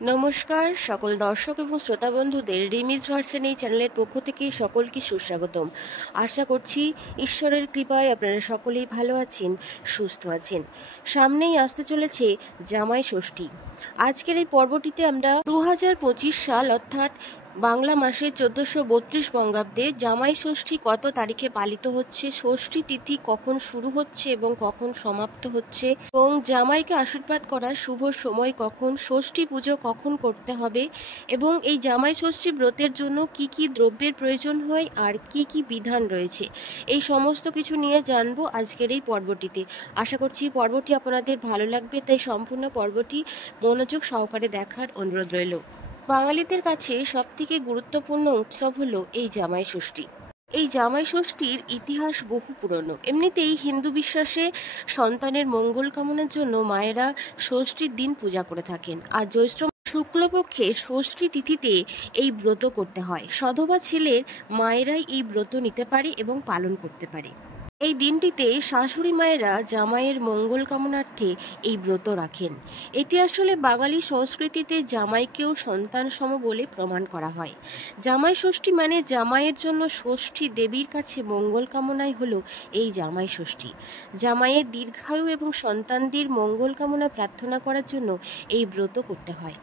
নমস্কার সকল দর্শক এবং শ্রোতা বন্ধুদের রিমিজ ভার্সন এই চ্যানেলের পক্ষ থেকে সকলকে সুস্বাগতম। আশা করছি ঈশ্বরের কৃপায় আপনারা সকলেই ভালো আছেন, সুস্থ আছেন। সামনেই আসতে চলেছে জামাই ষষ্ঠী। আজকের এই পর্বটিতে আমরা 2025 সাল অর্থাৎ বাংলা মাসের 1432 বঙ্গাব্দে জামাই ষষ্ঠী কত তারিখে পালিত হচ্ছে, ষষ্ঠী তিথি কখন শুরু হচ্ছে এবং কখন সমাপ্ত হচ্ছে, এবং জামাইকে আশীর্বাদ করার শুভ সময় কখন, ষষ্ঠী পুজো কখন করতে হবে, এবং এই জামাই ষষ্ঠী ব্রতের জন্য কি কি দ্রব্যের প্রয়োজন হয় আর কি কি বিধান রয়েছে, এই সমস্ত কিছু নিয়ে জানবো আজকের এই পর্বটিতে। আশা করছি পর্বটি আপনাদের ভালো লাগবে, তাই সম্পূর্ণ পর্বটি মনোযোগ সহকারে দেখার অনুরোধ রইল। বাঙালিদের কাছে সবথেকে গুরুত্বপূর্ণ উৎসব হলো এই জামাই ষষ্ঠী। এই জামাই ষষ্ঠীর ইতিহাস বহু পুরনো। এমনিতেই হিন্দু বিশ্বাসে সন্তানের মঙ্গল কামনার জন্য মায়েরা ষষ্ঠীর দিন পূজা করে থাকেন, আর জ্যৈষ্ঠ শুক্লপক্ষে ষষ্ঠী তিথিতে এই ব্রত করতে হয়। সধবা ছেলের মায়েরাই এই ব্রত নিতে পারে এবং পালন করতে পারে। এই দিনটিতে শাশুড়ি মায়েরা জামাইয়ের মঙ্গল কামনার্থে এই ব্রত রাখেন। এটি আসলে বাঙালি সংস্কৃতিতে জামাইকেও সন্তান সম বলে প্রমাণ করা হয়। জামাই ষষ্ঠী মানে জামাইয়ের জন্য ষষ্ঠী দেবীর কাছে মঙ্গল কামনাই হলো এই জামাই ষষ্ঠী। জামাইয়ের দীর্ঘায়ু এবং সন্তানদের মঙ্গল কামনা প্রার্থনা করার জন্য এই ব্রত করতে হয়।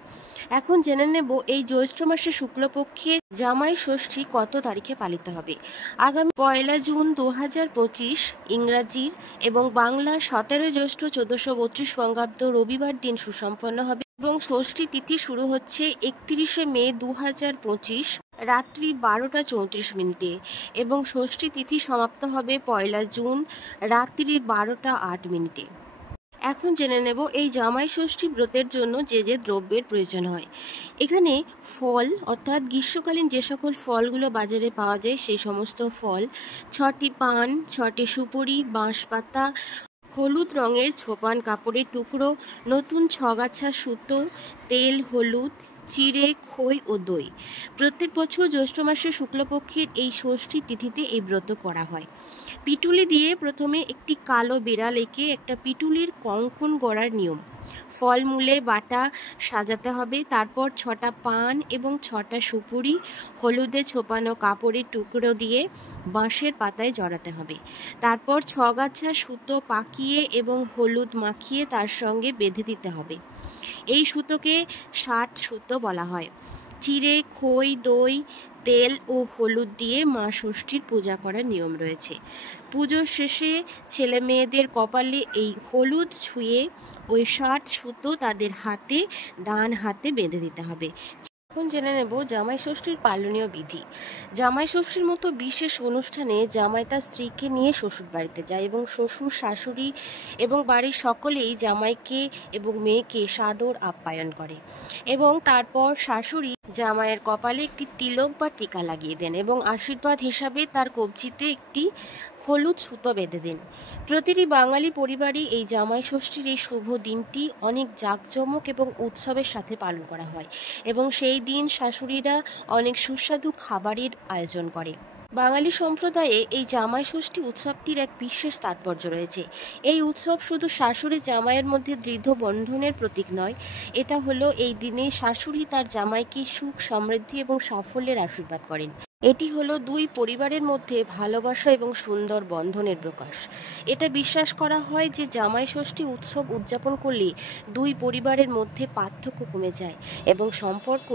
এখন জেনে নেব এই জ্যৈষ্ঠ মাসে শুক্লপক্ষের জামাই ষষ্ঠী কত তারিখে পালিত হবে। আগামী 1 জুন 2025 ইংরাজির এবং বাংলার 17 জ্যৈষ্ঠ 1432 বঙ্গাব্দ রবিবার দিন সুসম্পন্ন হবে, এবং ষষ্ঠী তিথি শুরু হচ্ছে 31 মে 2025 রাত্রি 12:34 এবং ষষ্ঠী তিথি সমাপ্ত হবে 1 জুন রাত্রি 12:08। এখন জেনে নেব এই জামাই ষষ্ঠী ব্রতের জন্য যে যে দ্রব্যের প্রয়োজন হয়। এখানে ফল অর্থাৎ গ্রীষ্মকালীন যে সকল ফলগুলো বাজারে পাওয়া যায় সেই সমস্ত ফল, 6টি পান, 6টি সুপারি, বাঁশপাতা, হলুদ রঙের ছোপান কাপড়ের টুকরো, নতুন ছগাছা সুতো, তেল, হলুদ, চিড়ে, খই ও দই। প্রত্যেক বছর জ্যৈষ্ঠ মাসের শুক্লপক্ষের এই ষষ্ঠী তিথিতে এই ব্রত করা হয়। পিটুলি দিয়ে প্রথমে একটি কালো বিড়াল এঁকে একটা পিটুলির কঙ্কন গড়ার নিয়ম। ফলমূলে বাটা সাজাতে হবে। তারপর 6টা পান এবং 6টা সুপুরি হলুদে ছোপানো কাপড়ের টুকরো দিয়ে বাঁশের পাতায় জড়াতে হবে। তারপর ছগাছা সুতো পাকিয়ে এবং হলুদ মাখিয়ে তার সঙ্গে বেঁধে দিতে হবে। এই সুতোকে 60 সুতো বলা হয়। চিড়ে, খই, দই, তেল ও হলুদ দিয়ে মা ষষ্ঠীর পূজা করার নিয়ম রয়েছে। পুজোর শেষে ছেলে মেয়েদের কপালে এই হলুদ ছুঁয়ে ওই 60 সুতো তাদের হাতে, ডান হাতে বেঁধে দিতে হবে। এখন জেনে নেব জামাই ষষ্ঠীর পালনীয় বিধি। জামাই ষষ্ঠীর মতো বিশেষ অনুষ্ঠানে জামাই তার স্ত্রীকে নিয়ে শ্বশুর বাড়িতে যায়, এবং শ্বশুর, শাশুড়ি এবং বাড়ির সকলেই জামাইকে এবং মেয়েকে সাদর আপ্যায়ন করে, এবং তারপর শাশুড়ি জামাইয়ের কপালে একটি তিলক বা টিকা লাগিয়ে দেন এবং আশীর্বাদ হিসাবে তার কবজিতে একটি হলুদ সুতো বেঁধে দেন। প্রতিটি বাঙালি পরিবারই এই জামাই ষষ্ঠীর এই শুভ দিনটি অনেক জাঁকজমক এবং উৎসবের সাথে পালন করা হয়, এবং সেই দিন শাশুড়িরা অনেক সুস্বাদু খাবারের আয়োজন করে। বাঙালি সম্প্রদায়ে এই জামাই ষষ্ঠী উৎসবটির এক বিশেষ তাৎপর্য রয়েছে। এই উৎসব শুধু শাশুড়ি জামাইয়ের মধ্যে দৃঢ় বন্ধনের প্রতীক নয়, এটা হলো এই দিনে শাশুড়ি তার জামাইকে সুখ, সমৃদ্ধি এবং সাফল্যের আশীর্বাদ করেন। এটি হলো দুই পরিবারের মধ্যে ভালোবাসা এবং সুন্দর বন্ধনের প্রকাশ। এটা বিশ্বাস করা হয় যে জামাই ষষ্ঠী উৎসব উদযাপন করলে দুই পরিবারের মধ্যে পার্থক্য কমে যায় এবং সম্পর্ক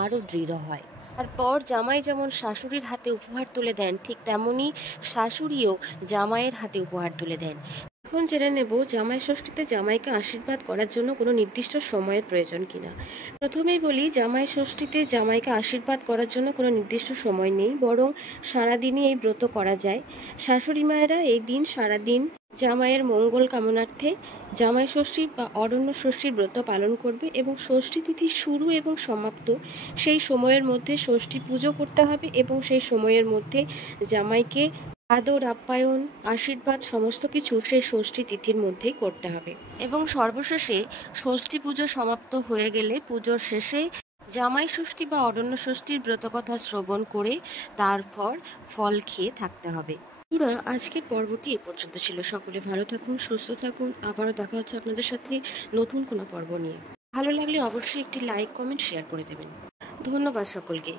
আরও দৃঢ় হয়। তারপর জামাই যেমন শাশুড়ির হাতে উপহার তুলে দেন, ঠিক তেমনি শাশুড়িও জামাইয়ের হাতে উপহার তুলে দেন। এখন জেনে নেব জামাই ষষ্ঠীতে জামাইকে আশীর্বাদ করার জন্য কোনো নির্দিষ্ট সময়ের প্রয়োজন কিনা। প্রথমেই বলি, জামাই ষষ্ঠীতে জামাইকে আশীর্বাদ করার জন্য কোনো নির্দিষ্ট সময় নেই, বরং সারাদিনই এই ব্রত করা যায়। শাশুড়ি মায়েরা এই দিন সারাদিন জামাইয়ের মঙ্গল কামনার্থে জামাই ষষ্ঠী বা অরণ্য ষষ্ঠীর ব্রত পালন করবে, এবং ষষ্ঠী তিথি শুরু এবং সমাপ্ত সেই সময়ের মধ্যে ষষ্ঠী পুজো করতে হবে, এবং সেই সময়ের মধ্যে জামাইকে আদর, আপ্যায়ন, আশীর্বাদ সমস্ত কিছু সেই ষষ্ঠী তিথির মধ্যেই করতে হবে। এবং সর্বশেষে ষষ্ঠী পুজো সমাপ্ত হয়ে গেলে পুজোর শেষে জামাই ষষ্ঠী বা অরণ্য ষষ্ঠীর ব্রতকথা শ্রবণ করে তারপর ফল খেয়ে থাকতে হবে। বন্ধুরা, আজকের পর্বটি এ পর্যন্ত ছিল। সকলে ভালো থাকুন, সুস্থ থাকুন। আবারও দেখা হচ্ছে আপনাদের সাথে নতুন কোনো পর্ব নিয়ে। ভালো লাগলে অবশ্যই একটি লাইক, কমেন্ট, শেয়ার করে দেবেন। ধন্যবাদ সকলকে।